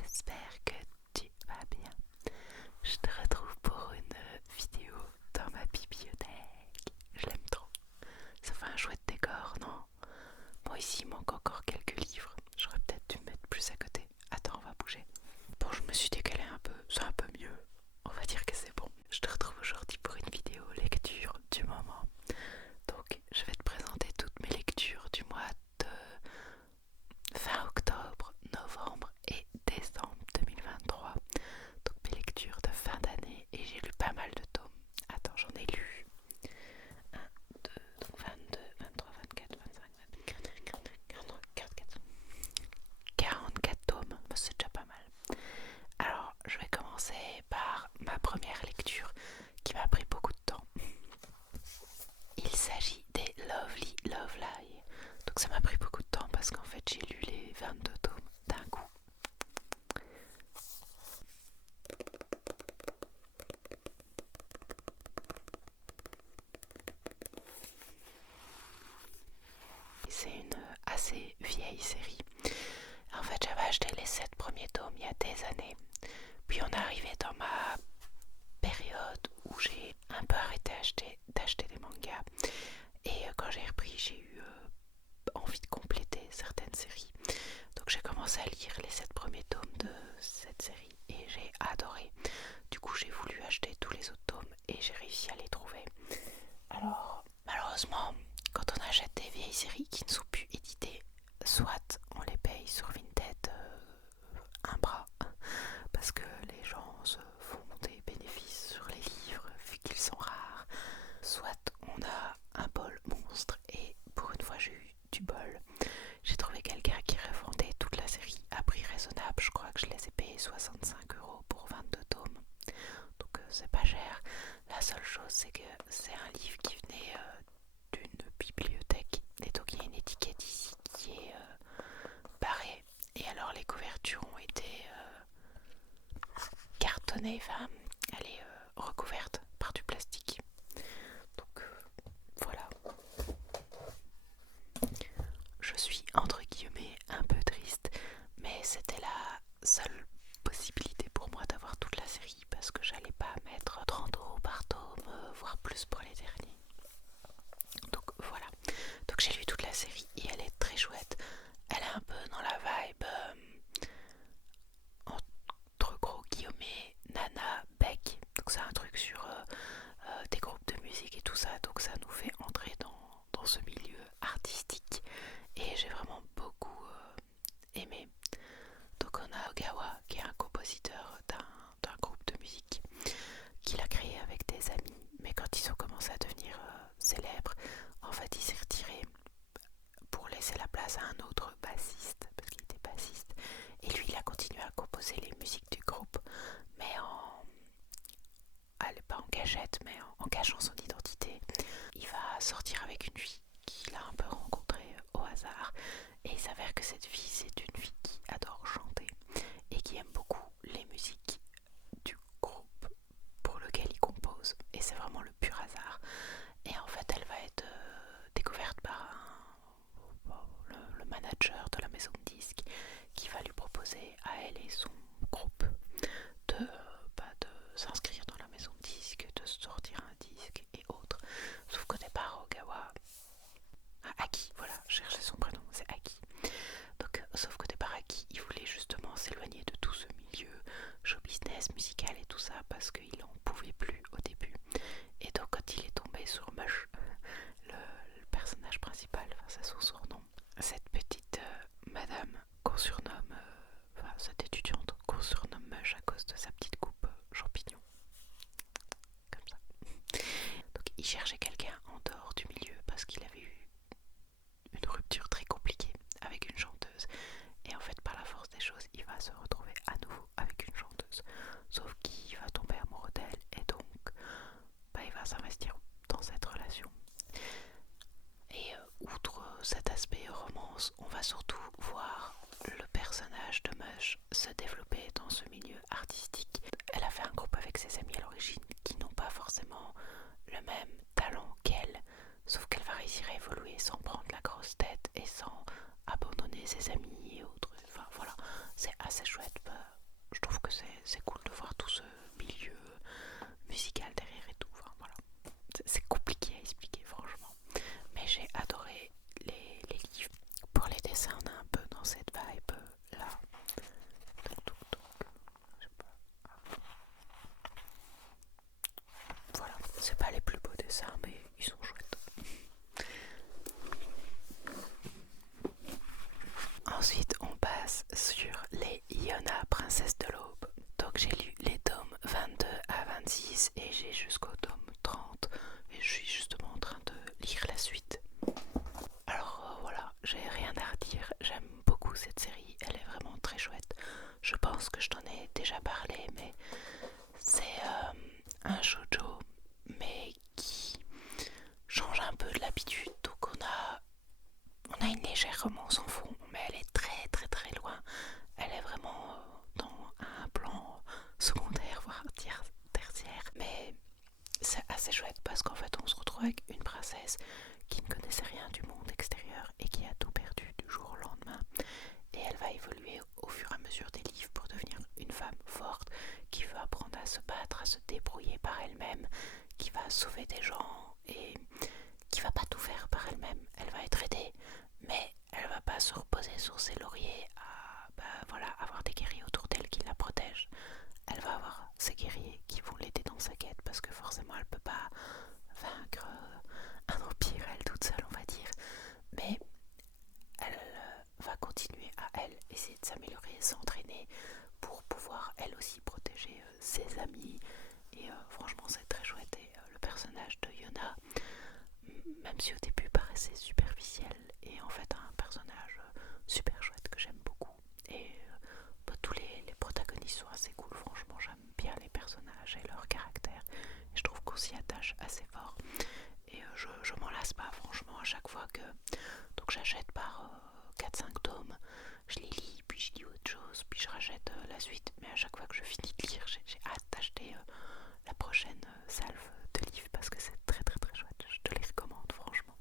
j'espère que tu vas bien. Je te retrouve pour une vidéo dans ma bibliothèque. Je l'aime trop. Ça fait un chouette décor, non? Bon, ici il manque encore quelques livres. J'aurais peut-être dû me mettre plus à côté. Attends, on va bouger. Bon, je me suis décalée un peu. C'est un peu mieux. On va dire que c'est bon. Je te retrouve aujourd'hui pour une vidéo lecture du moment. Donc, je vais te présenter toutes mes lectures du mois de fin octobre, novembre et décembre 2023. Donc mes lectures de fin d'année et j'ai lu pas mal de tomes. Attends, j'en ai lu 1, 2, donc 22, 23, 24, 25, 24, 44 tomes, c'est déjà pas mal. Alors, je vais commencer par ma première lecture qui m'a pris beaucoup de temps. Il s'agit des Lovely Love Lie. Donc ça m'a pris beaucoup de temps parce qu'en fait j'ai lu les 22 tomes d'un coup. C'est une assez vieille série. En fait j'avais acheté les 7 premiers tomes il y a des années. Puis on est arrivé dans ma période où j'ai un peu arrêté d'acheter des mangas. Et quand j'ai repris, j'ai eu envie de compléter certaines séries. Donc j'ai commencé à lire les 7 premiers tomes de cette série et j'ai adoré. Du coup j'ai voulu acheter tous les autres tomes et j'ai réussi à les trouver. Alors malheureusement, quand on achète des vieilles séries qui ne sont plus éditées, soit on les paye sur Vinted un bras, parce que les gens se font des bénéfices sur les livres vu qu'ils sont rares, soit on a un bol monstre et pour une fois j'ai eu du bol. J'ai trouvé quelqu'un qui revendait toute la série à prix raisonnable. Je crois que je les ai payés 65 € pour 22 tomes. Donc c'est pas cher. La seule chose c'est que c'est un livre qui venait d'une bibliothèque. Et donc il y a une étiquette ici qui est barrée. Et alors les couvertures ont été cartonnées. Enfin, elle est recouverte par du plastique. Donc voilà. Je suis entre guillemets un peu triste, mais c'était la seule possibilité pour moi d'avoir toute la série parce que j'allais pas mettre 30 € par tome, voire plus pour les derniers. Donc voilà. Donc j'ai lu toute la série et elle est très chouette. Elle est un peu dans la vibe entre gros guillemets Nana Beck. Donc c'est un truc sur des groupes de musique et tout ça. Donc ça nous fait entrer dans ce milieu artistique. Et j'ai vraiment beaucoup aimé. Donc on a Ogawa qui est un compositeur d'un groupe de musique qu'il a créé avec des amis. Mais quand ils ont commencé à devenir célèbres, en fait il s'est retiré pour laisser la place à un autre bassiste, parce qu'il était bassiste. Et lui il a continué à composer les musiques du groupe, mais pas en cachette, mais en cachant son identité. Il va sortir avec une fille qu'il a un peu rencontrée au hasard. Et il s'avère que cette fille, c'est une fille qui adore chanter et qui aime beaucoup les musiques du groupe pour lequel il compose. Et c'est vraiment le pur hasard. Et en fait, elle va être découverte par le manager de la maison de disques qui va lui proposer à elle et son groupe de, de s'inscrire dans la maison de disques, de sortir un disque et autres. Sauf qu'au départ, Ogawa... Aki, voilà, je cherchais son prénom, c'est Aki. Donc, sauf qu'au départ, Aki, il voulait justement s'éloigner de tout ce milieu show business, musical et tout ça parce qu'il en pouvait plus au début. Et donc, quand il est tombé sur Mush, le personnage principal, enfin, c'est son surnom, cette petite madame qu'on surnomme, enfin, cette étudiante qu'on surnomme Mush à cause de sa petite coupe champignon. Comme ça. Donc, il cherchait quelqu'un en dehors du milieu parce qu'il avait eu une rupture très compliquée avec une chanteuse et en fait par la force des choses il va se retrouver à nouveau avec une chanteuse, sauf qu'il va tomber amoureux d'elle et donc il va s'investir dans cette relation. Et outre cet aspect romance, on va surtout voir le personnage de Mush se développer dans ce milieu artistique. Elle a fait un groupe avec ses amis à l'origine qui n'ont pas forcément le même talent qu'elle, sauf qu'elle va réussir à évoluer sans prendre la grosse tête et sans abandonner ses amis et autres. Enfin voilà, c'est assez chouette. que c'est cool de voir tout ce milieu musical derrière et tout. Enfin, voilà. C'est compliqué à expliquer, franchement. Mais j'ai adoré les livres. Pour les dessins, on est un peu dans cette vibe là. Je sais pas. Voilà, c'est pas les plus beaux dessins, mais ils sont chouettes. Ensuite, on passe sur les Yona, Princesse de l'Aube. Donc j'ai lu les tomes 22 à 26 et j'ai jusqu'au tome 30. Et je suis justement en train de lire la suite. Alors voilà, j'ai rien à redire. J'aime beaucoup cette série, elle est vraiment très chouette. Je pense que je t'en ai déjà parlé, mais c'est un shoujo, mais qui change un peu de l'habitude. Donc on a une légère romance en fond, mais elle est très très très loin. Elle est vraiment dans un plan secondaire, voire tertiaire. Mais c'est assez chouette parce qu'en fait on se retrouve avec une princesse qui ne connaissait rien du monde extérieur et qui a tout perdu du jour au lendemain. Et elle va évoluer au fur et à mesure des livres pour devenir une femme forte qui veut apprendre à se battre, à se débrouiller par elle-même, qui va sauver des gens et qui va pas tout faire par elle-même. Elle va être aidée, mais elle va pas se reposer sur ses lauriers à voilà, avoir des guerriers autour d'elle qui la protègent. Elle va avoir ses guerriers qui vont l'aider dans sa quête parce que forcément elle peut pas vaincre un empire elle toute seule, on va dire. Mais elle va continuer à elle essayer de s'améliorer, s'entraîner pour pouvoir elle aussi protéger ses amis. Et franchement c'est très chouette. Et le personnage de Yona, même si au début paraissait superficiel, est en fait un personnage super chouette que j'aime beaucoup. Et tous les protagonistes sont assez cool, franchement j'aime bien les personnages et leur caractère. Et je trouve qu'on s'y attache assez fort. Et je m'en lasse pas, franchement, à chaque fois que donc j'achète par 4-5 tomes, je les lis, puis je lis autre chose, puis je rachète la suite. Mais à chaque fois que je finis de lire, j'ai hâte d'acheter la prochaine salve de livres parce que c'est très très très chouette. Je te les recommande, franchement.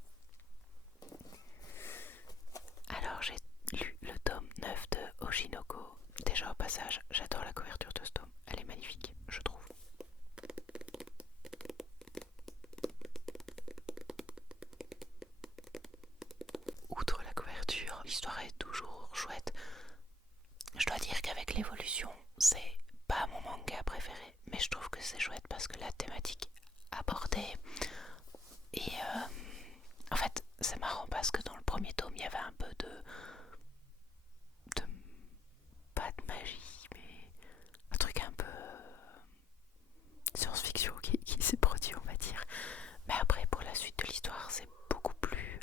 Alors j'ai lu le tome 9 de Oshinoko. Déjà au passage, j'adore la couverture de ce tome. Elle est magnifique, je trouve. Outre la couverture, l'histoire est toujours chouette. Je dois dire qu'avec l'évolution, c'est pas mon manga préféré, mais je trouve que c'est chouette parce que la thématique abordée et en fait c'est marrant parce que dans le premier tome il y avait un peu de pas de magie, mais un truc un peu science-fiction qui s'est produit, on va dire. Mais après, pour la suite de l'histoire, c'est beaucoup plus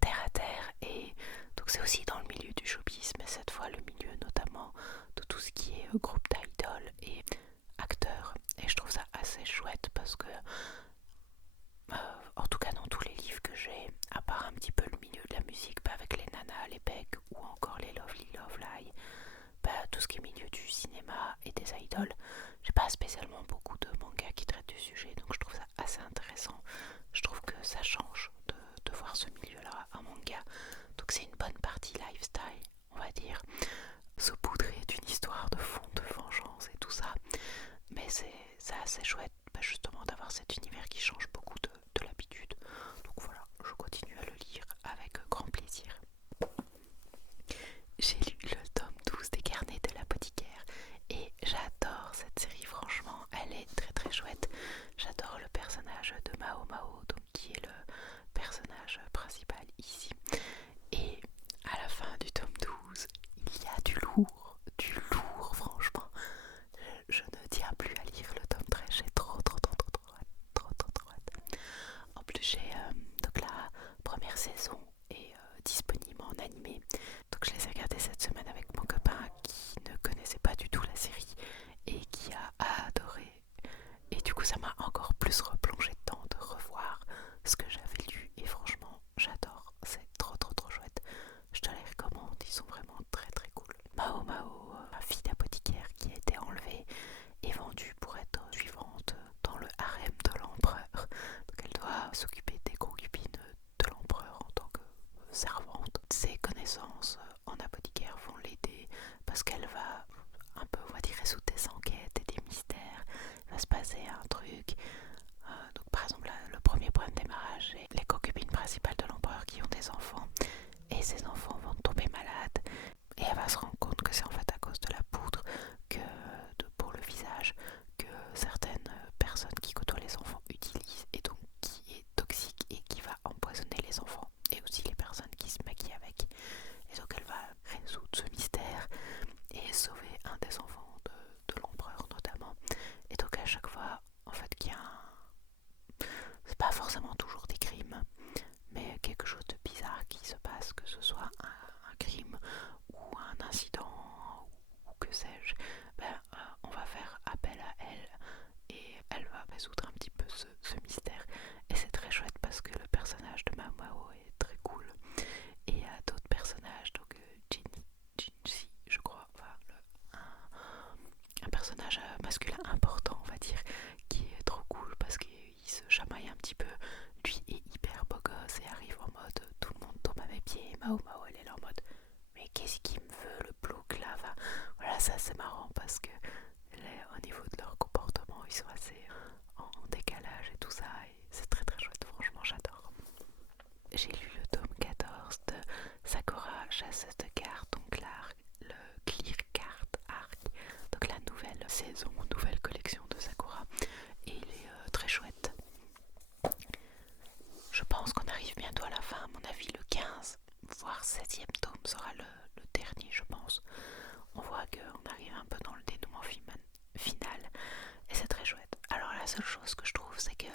terre à terre. Et donc, c'est aussi dans le milieu du showbiz, mais cette fois, le milieu notamment de tout ce qui est groupe d'idoles et acteurs. Et je trouve ça assez chouette parce que, en tout cas, dans tous les livres que j'ai, à part un petit peu le milieu de la musique, avec les nanas, les becs ou encore les Lovely Love Lie, tout ce qui est milieu du cinéma et des idoles, j'ai pas spécialement beaucoup de mangas qui traitent du sujet, donc je trouve ça assez intéressant. Je trouve que ça change de voir ce milieu-là en manga. Donc c'est une bonne partie lifestyle, on va dire, saupoudrée d'une histoire de fond, de vengeance et tout ça. Mais c'est assez chouette justement d'avoir cet univers qui change beaucoup de l'habitude. Donc voilà, je continue à le lire avec grand plaisir. J'ai lu le tome 12 des carnets de l'apothicaire et j'adore cette série, franchement, elle est très très chouette. J'adore le personnage de Mao Mao, donc qui est le personnage principal ici. Et à la fin du tome 12, il y a du lourd, franchement. Je ne tiens plus à lire le tome 13, j'ai trop hâte. En plus j'ai donc la première saison est disponible en animé. Donc je les ai regardés cette semaine avec mon copain qui ne connaissait pas du tout la série et qui a adoré. Et du coup ça m'a encore plus replongé dedans de revoir ce que j'avais lu. Et franchement j'adore, c'est trop chouette. Je te les recommande, ils sont vraiment très très cool. Mao Mao, ma fille d'apothicaire qui a été enlevée et vendue pour être suivante dans le harem de l'empereur. Donc elle doit s'occuper des concubines de l'empereur en tant que servante. Ses connaissances en apothicaire vont l'aider parce qu'elle va un peu, on va dire, résoudre des va se passer un truc. Donc par exemple, le premier point de démarrage, c'est les concubines principales de l'empereur qui ont des enfants. Et ces enfants vont tomber malades. Et elle va se rendre compte que c'est en fait à cause de la poudre pour le visage que certaines personnes qui côtoient les enfants utilisent, et donc qui est toxique et qui va empoisonner les enfants et aussi les personnes qui se maquillent avec. Et donc elle va résoudre ce mystère et sauver un des enfants de l'empereur notamment. Et donc à chaque fois en fait qu'il y a c'est pas forcément toujours des crimes, mais quelque chose de bizarre qui se passe, que ce soit un crime ou un incident ou que sais-je, on va faire appel à elle et elle va résoudre un petit peu ce mystère. Et c'est très chouette parce que le personnage de Mamao est très cool. Et il y a d'autres personnages, donc Jinji, je crois, enfin, un personnage masculin important, on va dire, qui est trop cool parce qu'il se chamaille un petit peu. Lui est hyper beau gosse et arrive en mode tout le monde tombe à mes pieds. Et Mao elle est là en mode mais qu'est-ce qu'il me veut le plouc là, enfin, voilà, ça c'est marrant parce que au niveau de leur comportement ils sont assez en décalage et tout ça, et c'est très très chouette, franchement j'adore. J'ai lu le tome 14 de Sakura chasseuse de cartes, donc le Clear Card Arc, donc la nouvelle saison, nouvelle collection de Sakura, et il est très chouette. Je pense qu'on arrive bientôt à la fin, à mon avis le 15 voire 16e tome sera le dernier, je pense. On voit qu'on arrive un peu dans le dénouement final et c'est très chouette. Alors la seule chose que je trouve, c'est que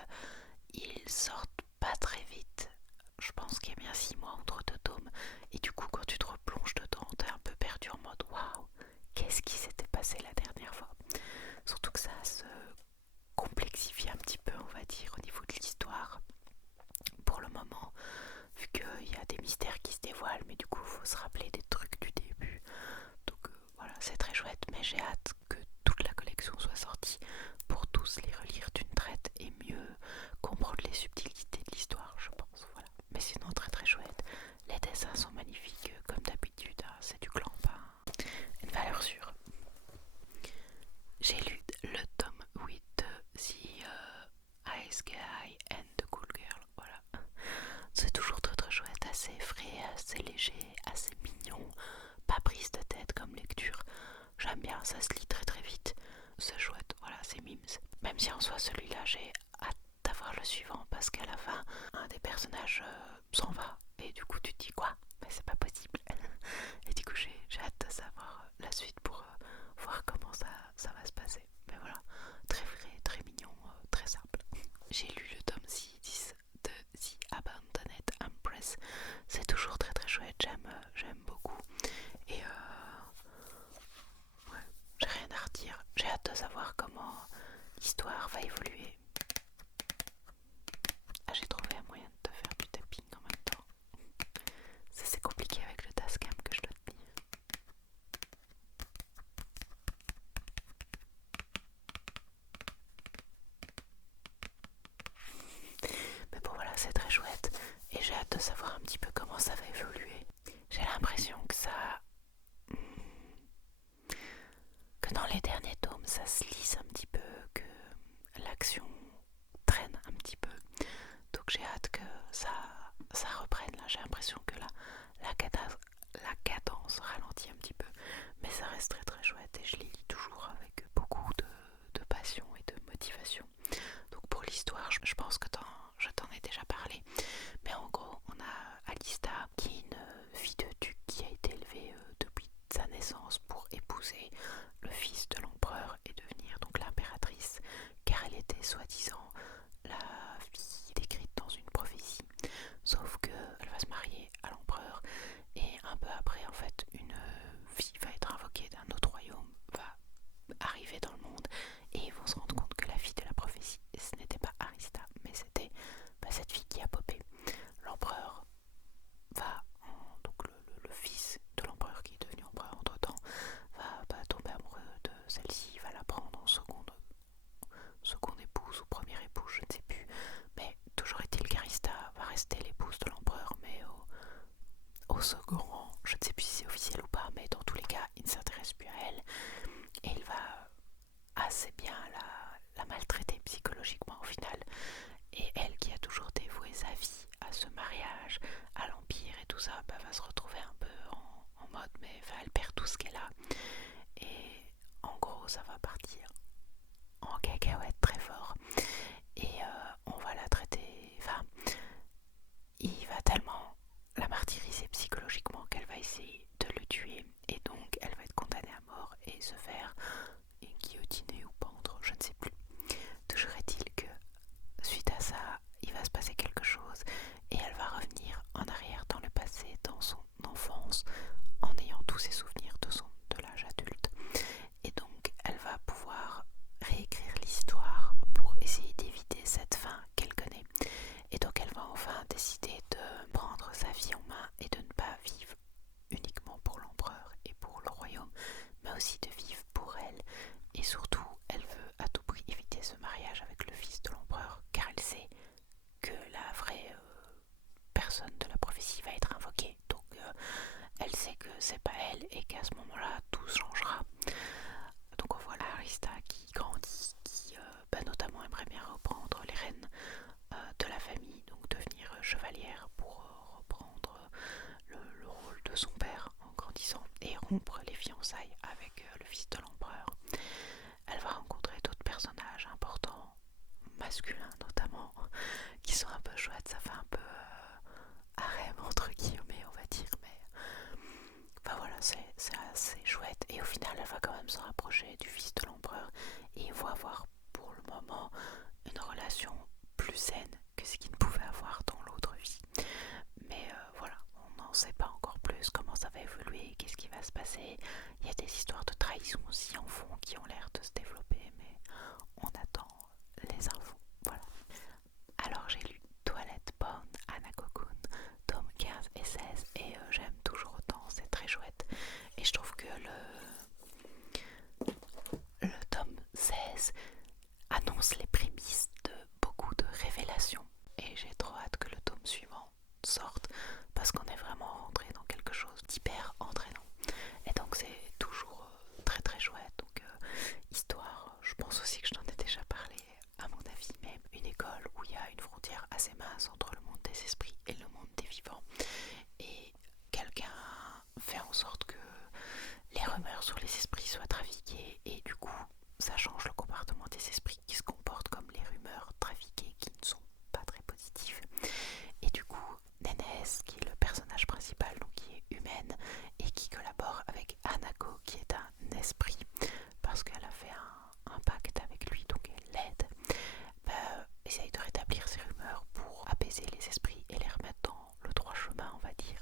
ils sortent pas très vite. Je pense qu'il y a bien 6 mois entre deux tomes, et du coup quand tu te replonges dedans, t'es un peu perdu en mode waouh, qu'est-ce qui s'était passé la dernière fois. Surtout que ça se complexifie un petit peu, on va dire, au niveau de l'histoire pour le moment, vu qu'il y a des mystères qui se dévoilent, mais du coup il faut se rappeler des trucs du début. Donc voilà, c'est très chouette, mais j'ai hâte que toute la collection soit sortie pour tous les relire d'une traite et mieux comprendre les subtilités de l'histoire, je pense. Voilà. Mais sinon très très chouette. Les dessins sont magnifiques, comme d'habitude, hein, c'est du clampin. Une valeur sûre. J'ai lu le tome 8 de The Ice Guy and the Cool Girl. Voilà. C'est toujours très très chouette, assez frais, assez léger, assez mignon, pas prise de tête comme lecture. J'aime bien, ça se lit très très vite. C'est chouette, voilà, c'est mimes. Même si en soi celui-là j'ai hâte d'avoir le suivant parce qu'à la fin un des personnages s'en va et du coup tu te dis quoi, mais c'est pas possible. Et du coup j'ai hâte de savoir la suite pour voir comment ça va se passer. Mais voilà, très frais, très mignon, très simple. J'ai lu le tome 6 de The Abandoned Empress. C'est toujours très très chouette, j'aime beaucoup. Et ouais, j'ai rien à redire. J'ai hâte de savoir comment l'histoire va évoluer. Ah, j'ai trouvé un moyen de te faire du tapping en même temps. se retrouver un peu en mode, mais enfin, elle perd tout ce qu'elle a. Et en gros, ça va partir en cacahuète très fort. Et on va la traiter, enfin, il va tellement la martyriser psychologiquement qu'elle va essayer de le tuer. Et donc, elle va être condamnée à mort et se faire guillotiner ou pendre, je ne sais plus. Toujours est-il que suite à ça, il va se passer quelque chose et elle va revenir en arrière dans le passé, dans son enfance, en ayant tous ses souvenirs de l'âge adulte. Et donc, elle va pouvoir réécrire l'histoire pour essayer d'éviter cette fin qu'elle connaît. Et donc, elle va enfin décider de prendre sa vie en main et de ne pas vivre uniquement pour l'empereur et pour le royaume, mais aussi de vivre pour elle. Et surtout, elle veut à tout prix éviter ce mariage avec le fils de l'empereur, car elle sait que la vraie personne de la prophétie va être invoquée. Donc elle sait que c'est pas elle et qu'à ce moment-là, tout changera. Donc on voit là Arista qui grandit, qui notamment aimerait bien reprendre les rênes de la famille, donc devenir chevalière pour reprendre le rôle de son père en grandissant et rompre les fiançailles avec le fils de l'empereur. Elle va rencontrer d'autres personnages importants, masculins notamment, qui sont un peu chouettes. Ça fait un peu harem entre guillemets, on va dire, mais enfin voilà, c'est assez chouette. Et au final, elle va quand même se rapprocher du fils de l'empereur et ils vont avoir pour le moment une relation plus saine que ce qu'ils ne pouvaient avoir dans l'autre vie. Mais voilà, on n'en sait pas encore plus comment ça va évoluer, qu'est-ce qui va se passer. Il y a des histoires de trahison aussi en fond qui ont l'air de se développer, mais on attend les infos. Voilà. Alors j'ai lu Toilette Bound, Hanako-kun, tomes 15 et 16 et j'aime toujours autant, c'est très chouette. Et je trouve que le tome 16 annonce les prémices de beaucoup de révélations. Et j'ai trop hâte que le tome suivant sorte parce qu'on est vraiment rentré dans quelque chose d'hyper entraînant. Et donc c'est toujours très très chouette. Donc histoire, je pense aussi que je t'en ai déjà parlé à mon avis, mais une école où il y a une frontière assez mince entre le monde des esprits et le monde des vivants. Et quelqu'un fait en sorte que les rumeurs sur les esprits soient trafiquées et du coup ça change le comportement des esprits qui se comportent comme les rumeurs trafiquées qui ne sont pas très positives. Et du coup, Nénès, qui est le personnage principal, donc qui est humaine et qui collabore avec Hanako, qui est un esprit, parce qu'elle a fait un pacte avec lui, donc elle l'aide, essaye de rétablir ces rumeurs pour apaiser les esprits et les remettre dans le droit chemin, on va dire,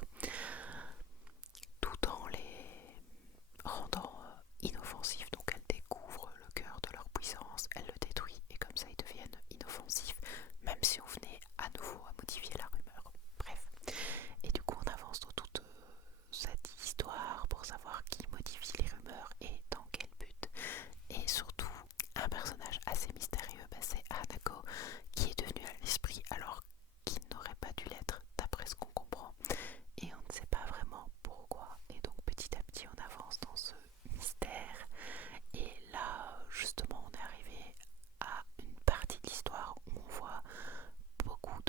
tout en les rendant inoffensifs. Donc elle découvre le cœur de leur puissance, elle le détruit et comme ça ils deviennent inoffensifs, même si on venait à nouveau à modifier la rumeur. Bref, et du coup on avance dans toute cette histoire pour savoir qui modifie les rumeurs et dans quel but. Et surtout un personnage assez mystérieux, c'est Hanako, qui est devenu un esprit alors qu'il n'aurait pas dû l'être d'après ce qu'on comprend, et on ne sait pas vraiment pourquoi. Et donc petit à petit on avance dans ce mystère et là justement on est arrivé à une partie de l'histoire où on voit beaucoup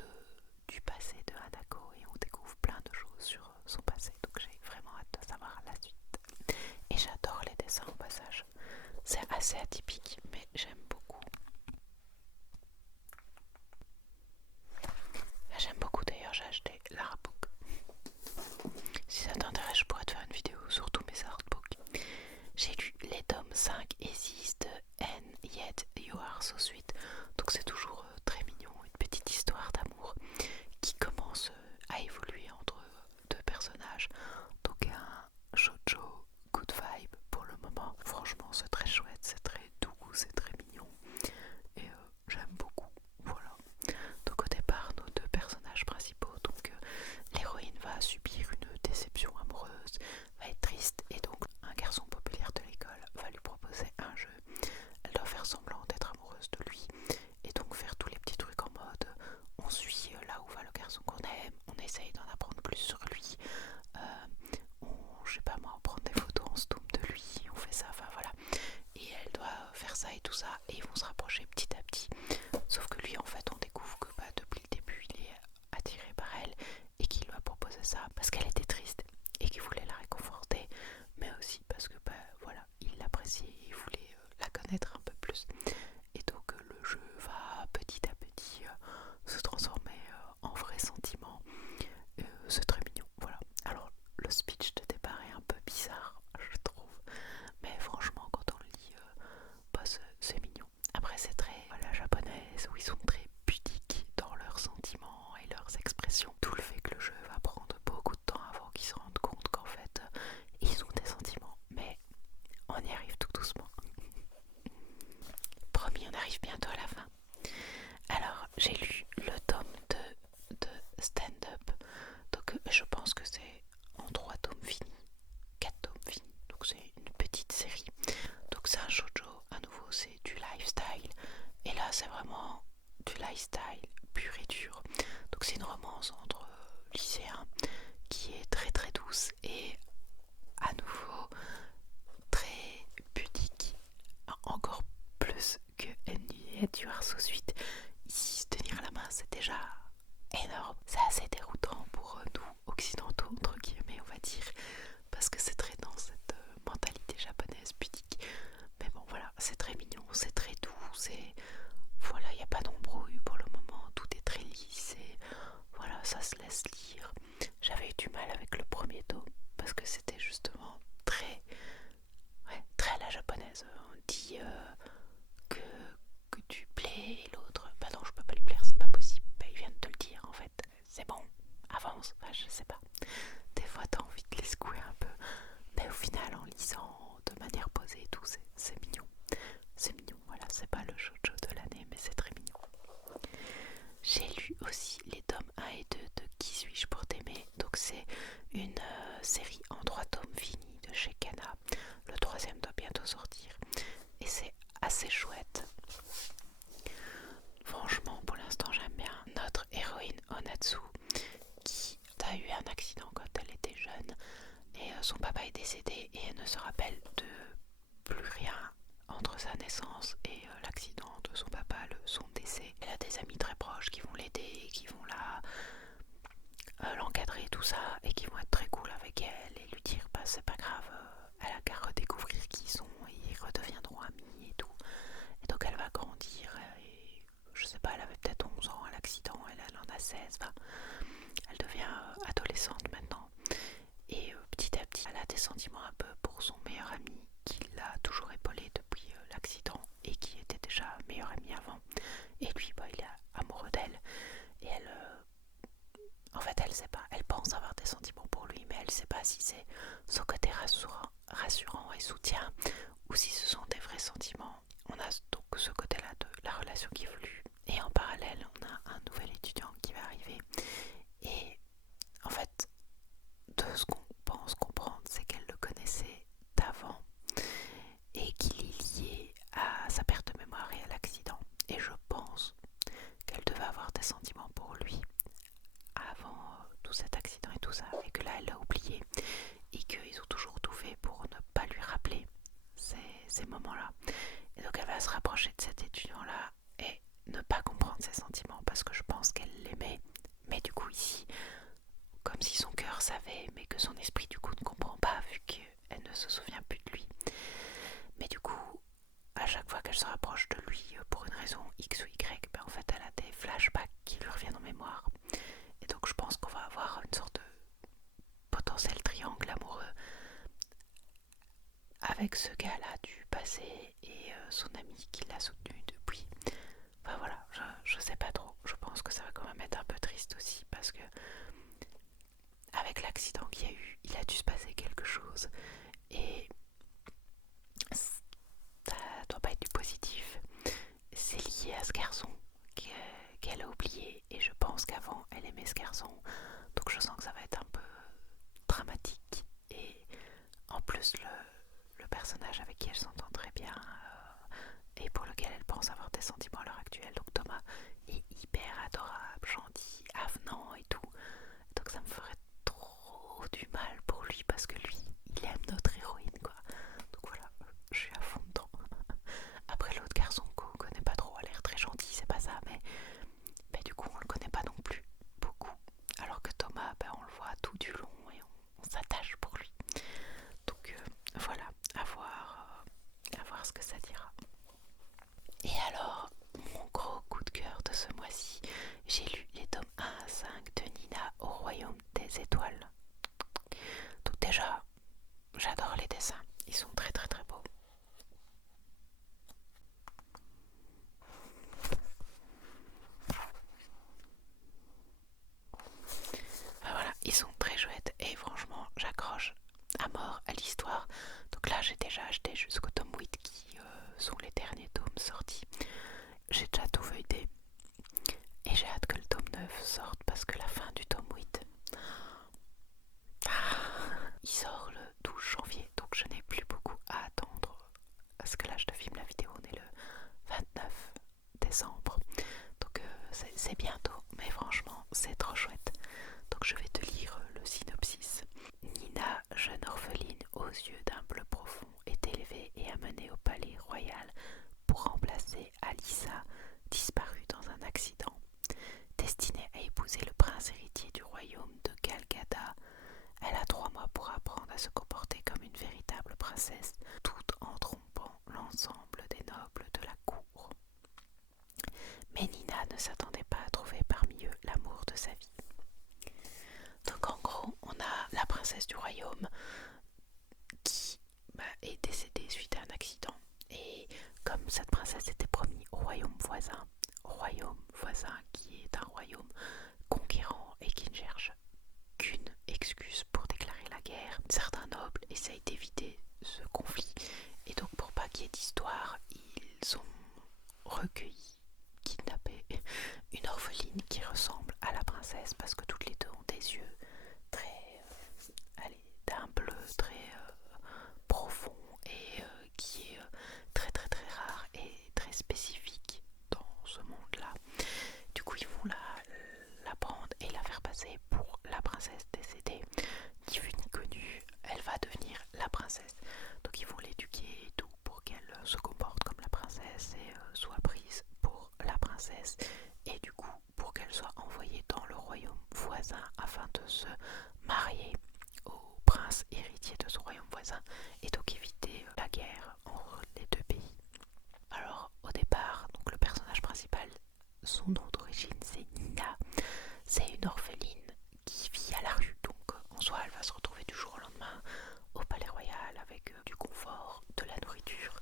du passé de Hanako et on découvre plein de choses sur son passé. Donc j'ai vraiment hâte de savoir la suite. Et j'adore les dessins au passage. C'est assez atypique, mais j'aime beaucoup. J'aime beaucoup d'ailleurs, j'ai acheté l'artbook. Si ça t'intéresse, je pourrais te faire une vidéo sur tous mes artbooks. J'ai lu les tomes 5 et 6 de And Yet You Are So Sweet. Donc c'est toujours très mignon, une petite histoire d'amour qui commence à évoluer entre deux personnages. Donc un shoujo good vibe pour le moment. Franchement c'est très chouette, c'est très doux, c'est très mignon. douce et à nouveau très pudique, encore plus que Nuit du Arceau Suite. Ici, se tenir la main, c'est déjà énorme. C'est assez déroutant pour nous occidentaux, entre guillemets, on va dire, parce que c'est très dans cette mentalité japonaise pudique. Mais bon, voilà, c'est très mignon, c'est très doux, c'est... Voilà, il n'y a pas d'embrouille pour le moment, tout est très lisse et voilà, ça se laisse lire. J'avais eu du mal avec le premier tome parce que c'était justement très, ouais, très à la japonaise. On dit que, que tu plais et l'autre, bah non, je peux pas lui plaire, c'est pas possible. Bah, il vient de te le dire en fait, c'est bon, avance, bah, je sais pas. Des fois, t'as envie de les secouer un peu, mais au final, en lisant de manière posée et tout, c'est mignon. C'est mignon, voilà, c'est pas le shoujo de l'année, mais c'est très mignon. J'ai lu aussi les tomes 1 et 2 de Qui suis-je pour t'aimer. Donc c'est une série en 3 tomes finis de chez Kana. Le troisième doit bientôt sortir. Et c'est assez chouette. Franchement, pour l'instant, j'aime bien notre héroïne Onatsu qui a eu un accident quand elle était jeune. Et son papa est décédé et elle ne se rappelle de plus rien entre sa naissance et l'accident de son papa, son décès. Elle a des amis très proches qui vont l'aider, qui vont l'encadrer, tout ça, et qui vont être très cool avec elle et lui dire bah c'est pas grave, elle a qu'à redécouvrir qui ils sont et ils redeviendront amis et tout. Et donc elle va grandir et je sais pas, elle avait peut-être 11 ans à l'accident, elle en a 16, enfin, elle devient adolescente maintenant. Et petit à petit, elle a des sentiments un peu pour son meilleur ami qui l'a toujours épaulé depuis l'accident et qui était déjà meilleur ami avant. Et lui, bah, il est amoureux d'elle. Et elle, en fait, elle sait pas. Elle pense avoir des sentiments pour lui, mais elle sait pas si c'est son côté rassurant et soutien ou si ce sont des vrais sentiments. On a donc ce côté-là de la relation qui évolue. Et en parallèle, on a un nouvel étudiant qui va arriver. Et en fait, de ce qu'on pense comprendre, c'est qu'elle le connaissait d'avant et qu'il est lié à sa perte de mémoire et à l'accident. Et je pense qu'elle devait avoir des sentiments pour lui avant tout cet accident et tout ça, et que là elle l'a oublié et qu'ils ont toujours tout fait pour ne pas lui rappeler ces moments-là. Et donc elle va se rapprocher de cet étudiant-là et ne pas comprendre ses sentiments parce que je pense qu'elle l'aimait. Mais du coup ici, comme si son cœur savait, mais que son esprit du coup ne comprend pas vu qu'elle ne se souvient plus de lui. Mais du coup, à chaque fois qu'elle se rapproche de lui pour une raison X ou Y, ben en fait elle a des flashbacks qui lui reviennent en mémoire. Et donc je pense qu'on va avoir une sorte de potentiel triangle amoureux avec ce gars-là du passé et son ami qui l'a soutenu depuis. Enfin voilà, je sais pas trop. Je pense que ça va quand même être un peu triste aussi parce que avec l'accident qu'il y a eu, il a dû se passer quelque chose et ça doit pas être du positif. C'est lié à ce garçon qu'elle a oublié et je pense qu'avant elle aimait ce garçon, donc je sens que ça va être un peu dramatique. Et en plus le personnage avec qui elle s'entend très bien et pour lequel elle pense avoir des sentiments à l'heure actuelle, donc Thomas, est hyper adorable, gentil, avenant et tout, donc ça me ferait trop du mal pour lui parce que lui il aime notre héroïne quoi. Donc voilà, je suis à fond dedans. Après l'autre garçon qu'on connaît pas trop a l'air très gentil, c'est pas ça, mais du coup on le connaît pas non plus beaucoup. Alors que Thomas, ben, on le voit tout du long et on s'attache pour lui. Donc voilà, à voir ce que ça dira. Et alors, mon gros coup de cœur de ce mois-ci, j'ai lu les tomes 1 à 5 de Nina au Royaume des Étoiles. Donc déjà, j'adore les dessins, ils sont très très très beaux. Ben voilà, ils sont très chouettes et franchement, j'accroche à mort à l'histoire. Donc là, j'ai déjà acheté jusqu'au tome 8 qui sont les derniers tomes sortis. J'ai déjà tout feuilleté et j'ai hâte que le tome 9 sorte parce que la fin du tome 8, il sort le 12 janvier, donc je n'ai plus beaucoup à attendre parce que là je te filme la vidéo, on est le 29 décembre, donc c'est bientôt, mais franchement c'est trop chouette. Donc je vais te lire le synopsis. yeux d'un bleu profond, est élevée et amenée au palais royal pour remplacer Alissa, disparue dans un accident. Destinée à épouser le prince héritier du royaume de Galgada, elle a 3 mois pour apprendre à se comporter comme une véritable princesse, tout en trompant l'ensemble des nobles de la cour. Mais Nina ne s'attendait pas à trouver parmi eux l'amour de sa vie. Donc en gros, on a la princesse du royaume qui est décédée suite à un accident. Et comme cette princesse était promise au royaume voisin qui est un royaume conquérant et qui ne cherche qu'une excuse pour déclarer la guerre, certains nobles essayent d'éviter ce conflit. Et donc pour pas qu'il y ait d'histoire, ils ont recueilli, kidnappé une orpheline qui ressemble à la princesse parce que toutes les deux ont des yeux très, d'un bleu très profond et qui est très très très rare et très spécifique dans ce monde-là. Du coup, ils vont la prendre et la faire passer pour la princesse décédée. Ni vue ni connue, elle va devenir la princesse. Donc ils vont l'éduquer et tout pour qu'elle se comporte comme la princesse et soit prise pour la princesse. Et du coup, pour qu'elle soit envoyée dans le royaume voisin afin de se marier au prince héritier de ce royaume voisin et donc éviter la guerre entre les deux pays. Alors au départ, donc le personnage principal, son nom d'origine c'est Nina. C'est une orpheline qui vit à la rue, donc en soi elle va se retrouver du jour au lendemain au palais royal avec du confort, de la nourriture.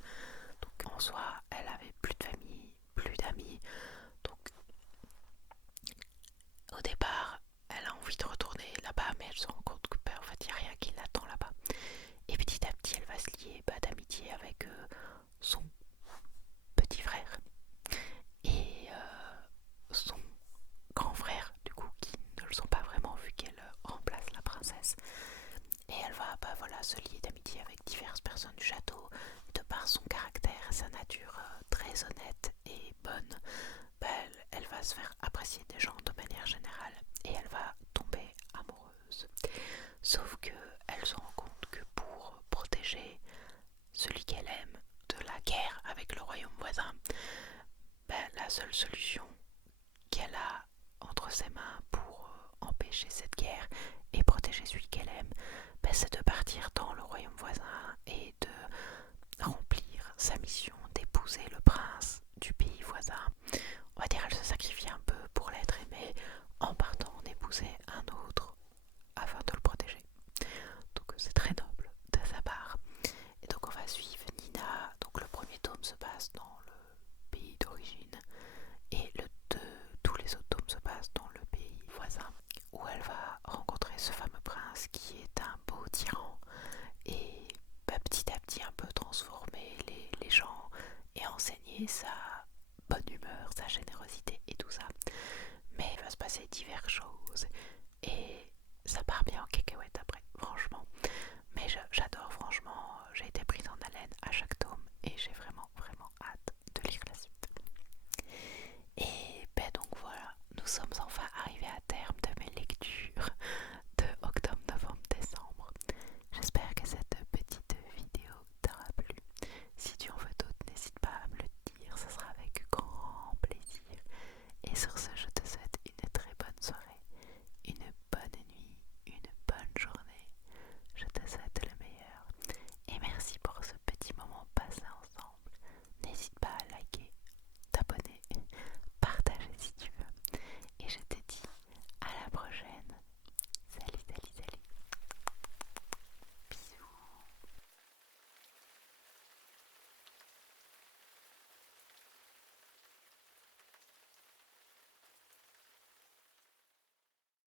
Donc en soi elle avait plus de famille, plus d'amis. Donc au départ elle a envie de retourner là-bas, mais elle se rend compte que en fait il n'y a rien qui l'attend là-bas. Et petit à petit elle va se lier d'amitié avec son petit frère et son grand frère du coup, qui ne le sont pas vraiment vu qu'elle remplace la princesse. Et elle va se lier d'amitié avec diverses personnes du château. De par son caractère et sa nature très honnête et bonne, elle va se faire apprécier des gens de manière générale et elle va tomber amoureuse. Sauf que elle se rend compte que pour protéger celui qu'elle aime de la guerre avec le royaume voisin, la seule solution qu'elle a entre ses mains pour empêcher cette guerre et protéger celui qu'elle aime, c'est de partir dans le royaume voisin et de remplir sa mission d'épouser le prince du pays voisin. On va dire elle se sacrifie un peu pour l'être aimée en partant en épouser un autre afin de le protéger. Donc c'est très noble de sa part. Et donc on va suivre Nina. Donc le premier tome se passe dans le pays d'origine et tous les autres tomes se passent dans le pays voisin où elle va rencontrer ce fameux prince qui est un beau tyran et petit à petit un peu transformer les gens et enseigner sa